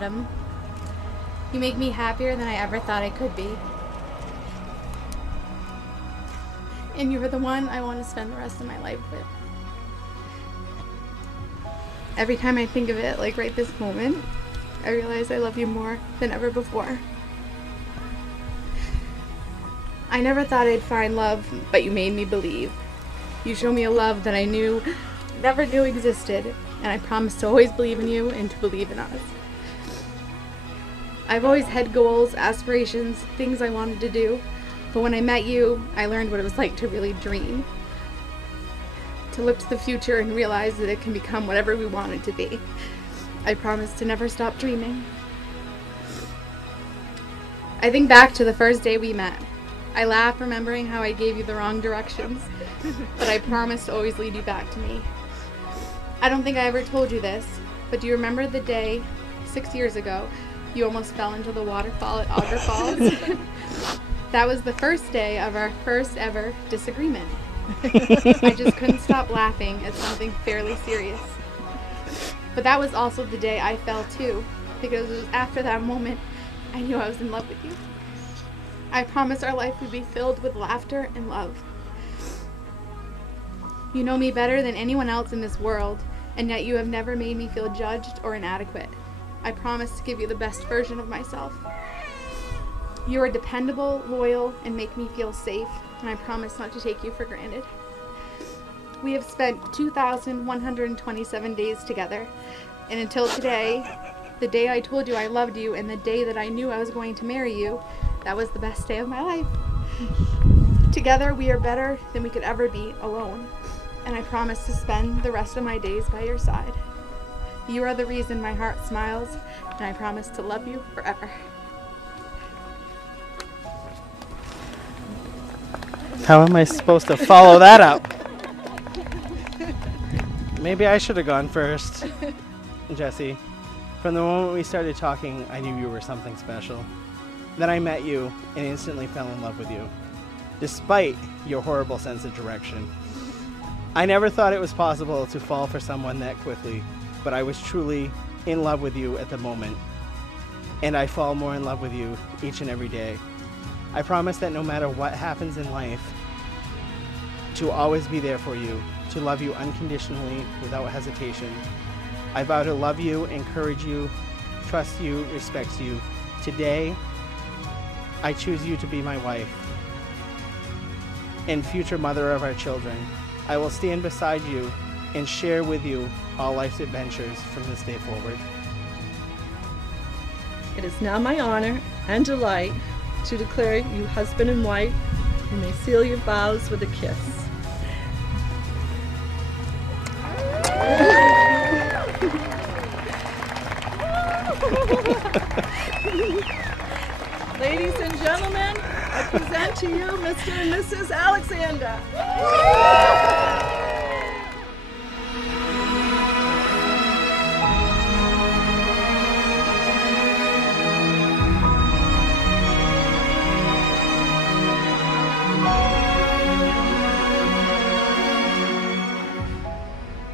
Adam. You make me happier than I ever thought I could be. And you are the one I want to spend the rest of my life with. Every time I think of it, like right this moment, I realize I love you more than ever before. I never thought I'd find love, but you made me believe. You showed me a love that I never knew existed, and I promise to always believe in you and to believe in us. I've always had goals, aspirations, things I wanted to do, but when I met you, I learned what it was like to really dream. To look to the future and realize that it can become whatever we want it to be. I promise to never stop dreaming. I think back to the first day we met. I laugh remembering how I gave you the wrong directions, but I promise to always lead you back to me. I don't think I ever told you this, but do you remember the day 6 years ago you almost fell into the waterfall at Auger Falls? That was the first day of our first ever disagreement. I just couldn't stop laughing at something fairly serious. But that was also the day I fell too, because it was after that moment I knew I was in love with you. I promised our life would be filled with laughter and love. You know me better than anyone else in this world, and yet you have never made me feel judged or inadequate. I promise to give you the best version of myself. You are dependable, loyal, and make me feel safe, and I promise not to take you for granted. We have spent 2,127 days together, and until today, the day I told you I loved you and the day that I knew I was going to marry you, that was the best day of my life. Together, we are better than we could ever be alone, and I promise to spend the rest of my days by your side. You are the reason my heart smiles, and I promise to love you forever. How am I supposed to follow that up? Maybe I should have gone first. Jessy, from the moment we started talking, I knew you were something special. Then I met you and instantly fell in love with you, despite your horrible sense of direction. I never thought it was possible to fall for someone that quickly, but I was truly in love with you at the moment, and I fall more in love with you each and every day. I promise that no matter what happens in life, to always be there for you, to love you unconditionally without hesitation. I vow to love you, encourage you, trust you, respect you. Today, I choose you to be my wife and future mother of our children. I will stand beside you and share with you all life's adventures from this day forward. It is now my honor and delight to declare you husband and wife, and may seal your vows with a kiss. Ladies and gentlemen, I present to you Mr. and Mrs. Alexander.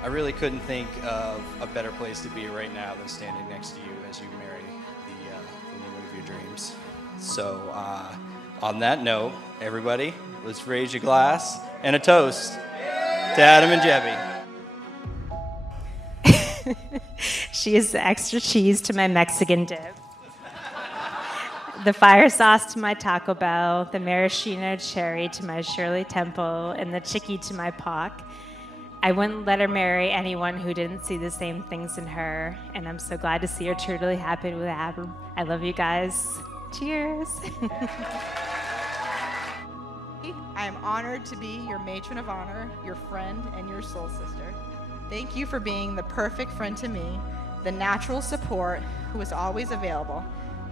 I really couldn't think of a better place to be right now than standing next to you as you marry the woman of your dreams. So on that note, everybody, let's raise your glass and a toast to Adam and Jebby. She is the extra cheese to my Mexican dip, the fire sauce to my Taco Bell, the maraschino cherry to my Shirley Temple, and the chicky to my Pock. I wouldn't let her marry anyone who didn't see the same things in her, and I'm so glad to see her truly happy with Adam. I love you guys. Cheers. I am honored to be your matron of honor, your friend, and your soul sister. Thank you for being the perfect friend to me, the natural support who is always available,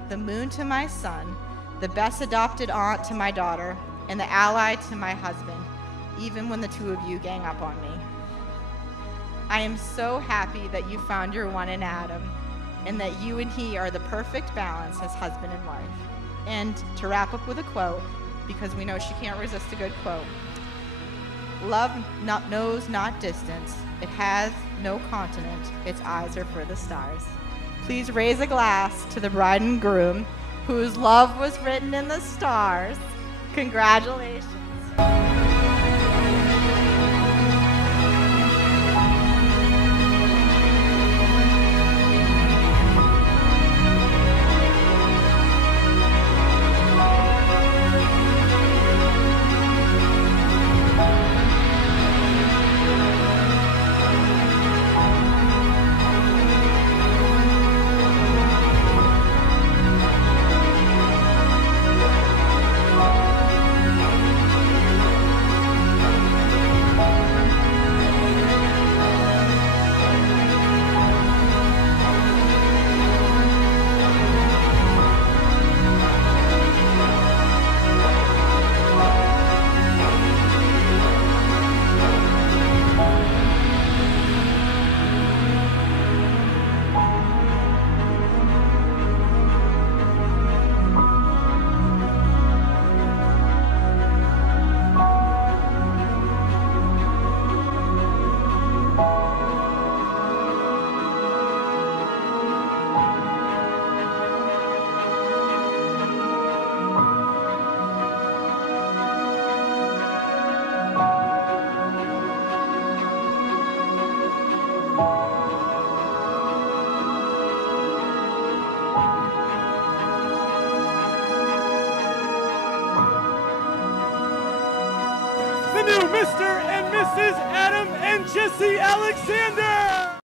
the moon to my son, the best adopted aunt to my daughter, and the ally to my husband, even when the two of you gang up on me. I am so happy that you found your one in Adam, and that you and he are the perfect balance as husband and wife. And to wrap up with a quote, because we know she can't resist a good quote. Love knows not distance. It has no continent. Its eyes are for the stars. Please raise a glass to the bride and groom, whose love was written in the stars. Congratulations. The new Mr. and Mrs. Adam and Jessy Alexander!